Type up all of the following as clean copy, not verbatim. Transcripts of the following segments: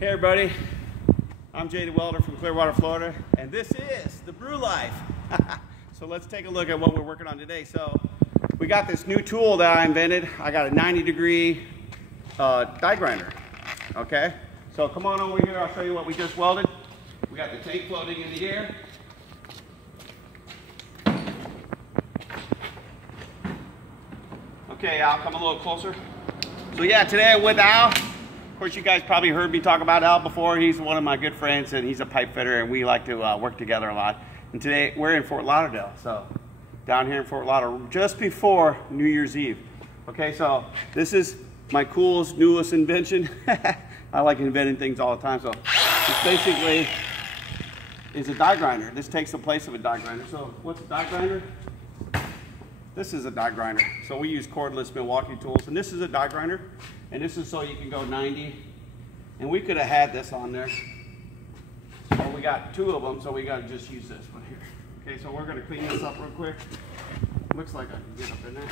Hey everybody, I'm Jay the Welder from Clearwater, Florida, and this is the Brew Life. So let's take a look at what we're working on today. So we got this new tool that I invented. I got a 90-degree die grinder, okay? So come on over here, I'll show you what we just welded. We got the tank floating in the air. Okay, Al, come a little closer. So yeah, today I'm with Al. Of course, you guys probably heard me talk about Al before. He's one of my good friends, and he's a pipe fitter, and we like to work together a lot. And today, we're in Fort Lauderdale, so down here in Fort Lauderdale, just before New Year's Eve. Okay, so this is my coolest, newest invention. I like inventing things all the time. So this basically is a die grinder. This takes the place of a die grinder. So what's a die grinder? This is a die grinder. So we use cordless Milwaukee tools, and this is a die grinder. And this is so you can go 90. And we could have had this on there. But we got two of them, so we got to just use this one here. Okay, so we're going to clean this up real quick. Looks like I can get up in there.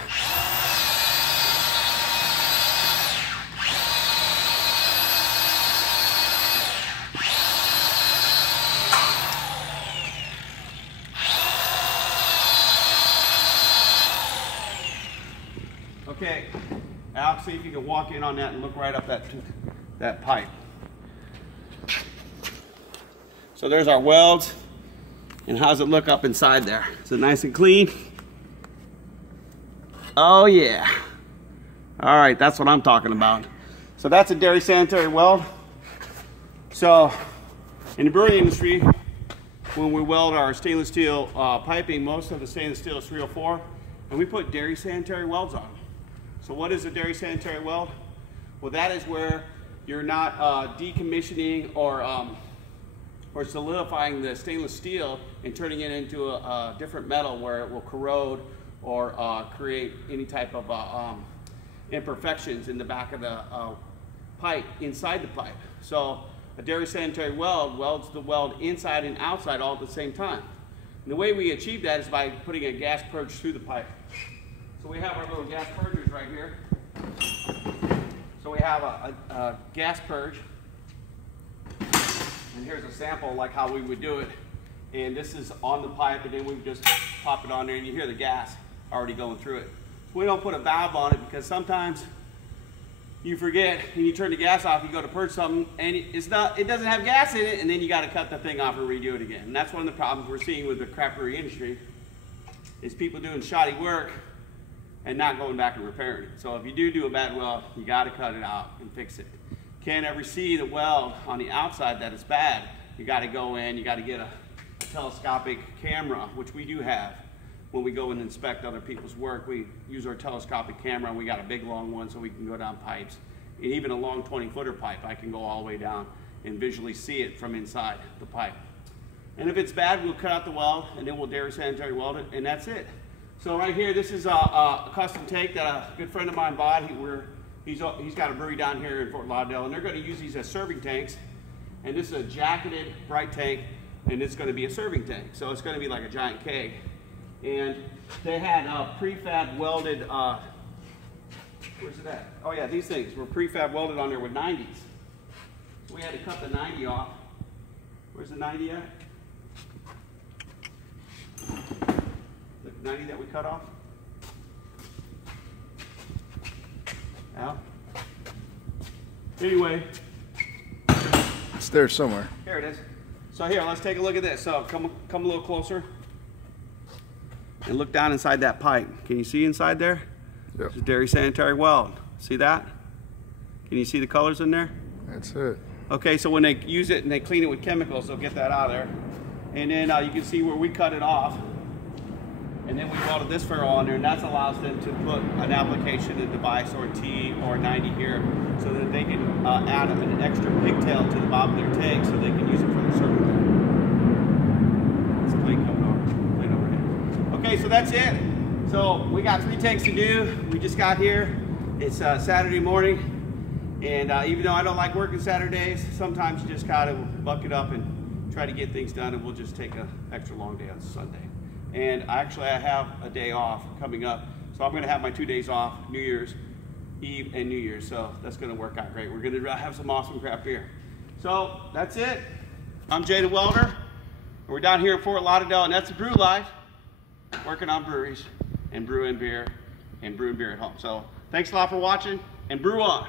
Okay, Al, see if you can walk in on that and look right up that pipe. So there's our welds, and how's it look up inside there? Is it nice and clean? Oh yeah. All right, that's what I'm talking about. So that's a dairy sanitary weld. So in the brewing industry, when we weld our stainless steel piping, most of the stainless steel is 304, and we put dairy sanitary welds on them. So what is a dairy sanitary weld? Well, that is where you're not decommissioning or solidifying the stainless steel and turning it into a different metal where it will corrode or create any type of imperfections in the back of the pipe, inside the pipe. So a dairy sanitary weld welds the weld inside and outside all at the same time. And the way we achieve that is by putting a gas purge through the pipe. So we have our little gas purgers right here. So we have a gas purge. And here's a sample like how we would do it. And this is on the pipe, and then we just pop it on there, and you hear the gas already going through it. So we don't put a valve on it because sometimes you forget and you turn the gas off, you go to purge something, and it doesn't have gas in it, and then you got to cut the thing off and redo it again. And that's one of the problems we're seeing with the craft brewery industry is people doing shoddy work and not going back and repairing it. So if you do a bad weld, you got to cut it out and fix it. Can't ever see the weld on the outside that is bad. You got to go in, you got to get a telescopic camera, which we do have. When we go and inspect other people's work, we use our telescopic camera, and we got a big long one so we can go down pipes. And even a long 20-footer pipe, I can go all the way down and visually see it from inside the pipe. And if it's bad, we'll cut out the weld, and then we'll dairy sanitary weld it, and that's it. So right here, this is a custom tank that a good friend of mine bought. He's got a brewery down here in Fort Lauderdale, and they're going to use these as serving tanks. And this is a jacketed BRITE tank, and it's going to be a serving tank. So it's going to be like a giant keg. And they had prefab welded, where's it at? Oh yeah, these things were prefab welded on there with 90s. So we had to cut the 90 off. Where's the 90 at? The 90 that we cut off? Al? Anyway. It's there somewhere. Here it is. So here, let's take a look at this. So come a little closer. And look down inside that pipe. Can you see inside there? Yep. It's a dairy sanitary weld. See that? Can you see the colors in there? That's it. Okay, so when they use it and they clean it with chemicals, they'll get that out of there. And then you can see where we cut it off. And then we welded this ferrule on there, and that allows them to put an application, a device, or a T, or a 90 here, so that they can add an extra pigtail to the bottom of their tank so they can use it for the serving tank. It's clean over here. Okay, so that's it. So we got 3 tanks to do. We just got here. It's Saturday morning, and even though I don't like working Saturdays, sometimes you just gotta buck it up and try to get things done, and we'll just take an extra long day on Sunday. And actually I have a day off coming up, so I'm going to have my 2 days off, New Year's Eve and New Year's, so that's going to work out great. We're going to have some awesome craft beer. So that's it. I'm Jada Welder. We're down here in Fort Lauderdale, and that's the Brew Life, working on breweries and brewing beer at home. So thanks a lot for watching, and brew on.